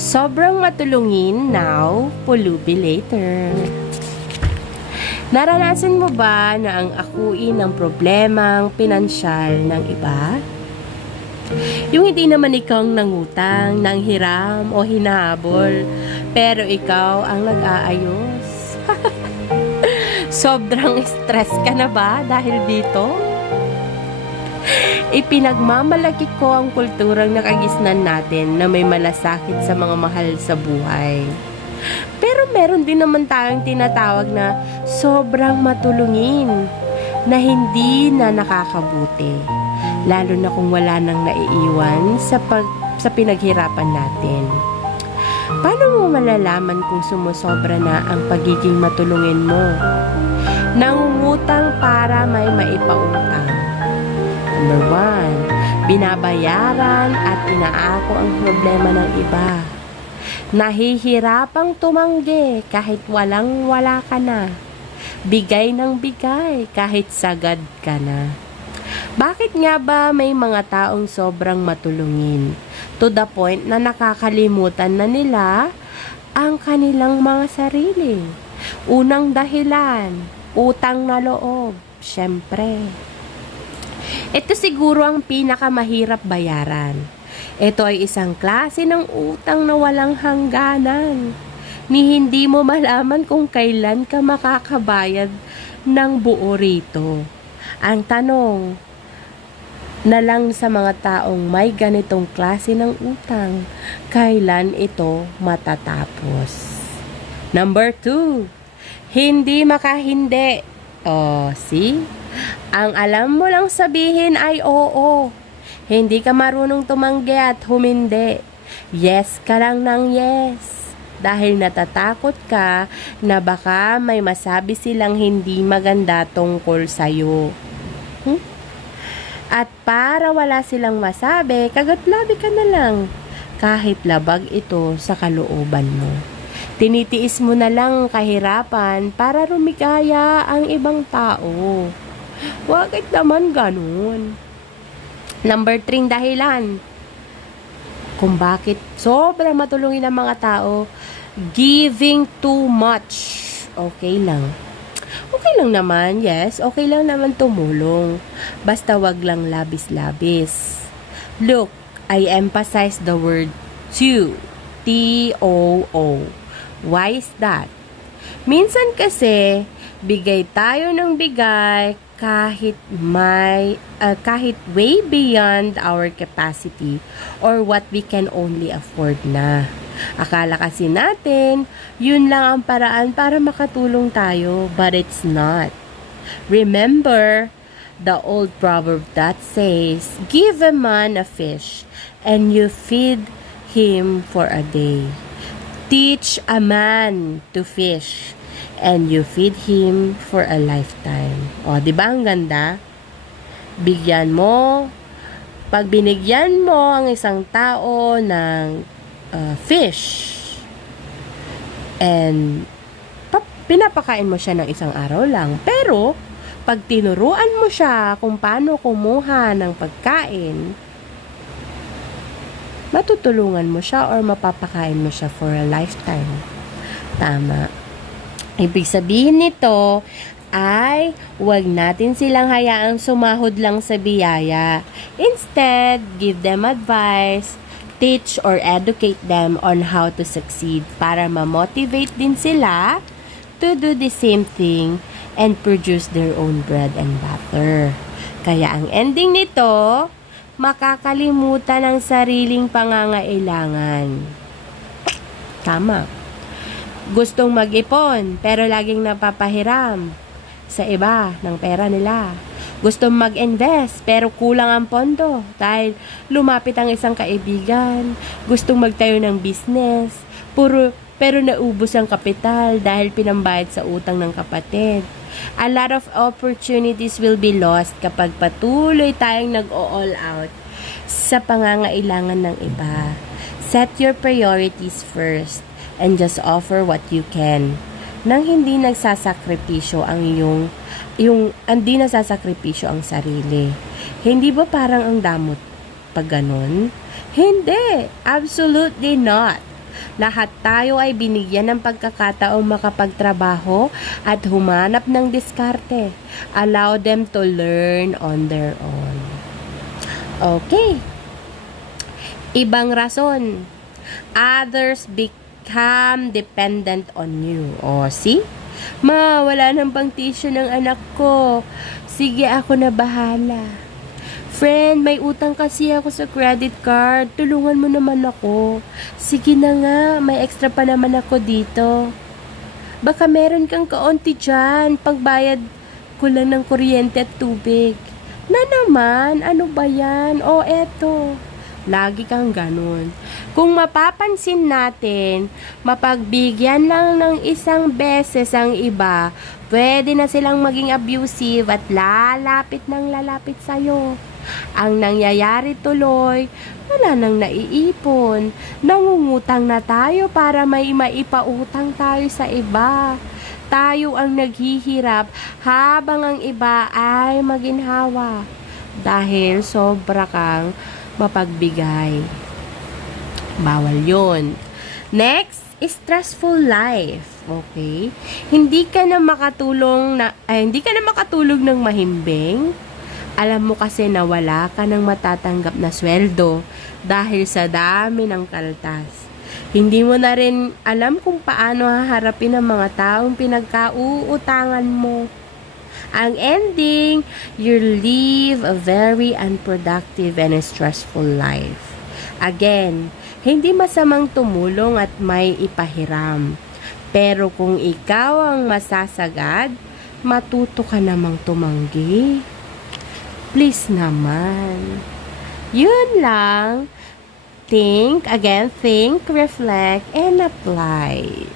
Sobrang matulungin now, pulubi later. Naranasan mo ba na ang akuin ng problemang pinansyal ng iba? Yung hindi naman ikaw nangutang, nanghiram o hinahabol, pero ikaw ang nag-aayos. Sobrang stress ka na ba dahil dito? Ipinagmamalaki ko ang kulturang nakagisnan natin na may malasakit sa mga mahal sa buhay. Pero meron din naman tayong tinatawag na sobrang matulungin na hindi na nakakabuti. Lalo na kung wala nang naiiwan sa pinaghirapan natin. Paano mo malalaman kung sumusobra na ang pagiging matulungin mo? Nangungutang para may maipautang. Number 1, binabayaran at inaako ang problema ng iba. Nahihirapang tumanggi kahit walang-wala ka na. Bigay ng bigay kahit sagad ka na. Bakit nga ba may mga taong sobrang matulungin? To the point na nakakalimutan na nila ang kanilang mga sarili. Unang dahilan, utang na loob. Siyempre. Ito siguro ang pinakamahirap bayaran. Ito ay isang klase ng utang na walang hangganan. Ni hindi mo malaman kung kailan ka makakabayad ng buo rito. Ang tanong na lang sa mga taong may ganitong klase ng utang, kailan ito matatapos? Number 2, hindi makahindi. See? Ang alam mo lang sabihin ay oo. Hindi ka marunong tumanggi at humindi. Yes ka lang ng yes. Dahil natatakot ka na baka may masabi silang hindi maganda tungkol sa'yo. At para wala silang masabi, kagatlabi ka na lang. Kahit labag ito sa kalooban mo. Tinitiis mo na lang kahirapan para rumigaya ang ibang tao. Bakit naman ganun? Number 3 dahilan kung bakit sobrang matulungin ang mga tao, giving too much. Okay lang. Okay lang naman, yes. Okay lang naman tumulong. Basta wag lang labis-labis. Look, I emphasize the word to. T-O-O. Why is that? Minsan kasi, bigay tayo ng bigay kahit way beyond our capacity or what we can only afford na. Akala kasi natin, yun lang ang paraan para makatulong tayo, but it's not. Remember the old proverb that says, give a man a fish and you feed him for a day. Teach a man to fish and you feed him for a lifetime. O, di ba ang ganda? Bigyan mo, pag binigyan mo ang isang tao ng fish and pinapakain mo siya ng isang araw lang, pero pag tinuruan mo siya kung paano kumuha ng pagkain, matutulungan mo siya or mapapakain mo siya for a lifetime. Tama. Ibig sabihin nito ay huwag natin silang hayaang sumahod lang sa biyaya. Instead, give them advice, teach or educate them on how to succeed para ma-motivate din sila to do the same thing and produce their own bread and butter. Kaya ang ending nito, makakalimutan ang sariling pangangailangan. Tama. Gustong mag-ipon pero laging napapahiram sa iba ng pera nila. Gustong mag-invest pero kulang ang pondo dahil lumapit ang isang kaibigan. Gustong magtayo ng business pero naubos ang kapital dahil pinambayad sa utang ng kapatid. A lot of opportunities will be lost kapag patuloy tayong nag-all out sa pangangailangan ng iba. Set your priorities first and just offer what you can. Nang hindi nagsasakripisyo hindi nasasakripisyo ang sarili. Hindi ba parang ang damot pag ganun? Hindi, absolutely not. Lahat tayo ay binigyan ng pagkakataong makapagtrabaho at humanap ng diskarte. Allow them to learn on their own. Okay. Ibang rason. Others become dependent on you. O, see? Ma, wala nang pang tissue ng anak ko. Sige, ako na bahala. Friend, may utang kasi ako sa credit card. Tulungan mo naman ako. Sige na nga, may extra pa naman ako dito. Baka meron kang kaunti dyan. Pagbayad ko lang ng kuryente at tubig. Na naman, ano ba yan? O, eto. Lagi kang ganun. Kung mapapansin natin, mapagbigyan lang ng isang beses ang iba, pwede na silang maging abusive at lalapit sa'yo. Ang nangyayari tuloy, wala nang naiipon. Nangungutang na tayo para may maipautang tayo sa iba. Tayo ang naghihirap habang ang iba ay maginhawa. Dahil sobra kang mapagbigay. Bawal yun. Next, stressful life. Okay? Hindi ka na makatulog ng mahimbing. Alam mo kasi na wala ka ng matatanggap na sweldo dahil sa dami ng kaltas. Hindi mo na rin alam kung paano haharapin ang mga taong pinagkauutangan mo. Ang ending, you live a very unproductive and stressful life. Again, hindi masamang tumulong at may ipahiram. Pero kung ikaw ang masasagad, matuto ka namang tumanggi. Please naman. Yun lang. Think, reflect, and apply.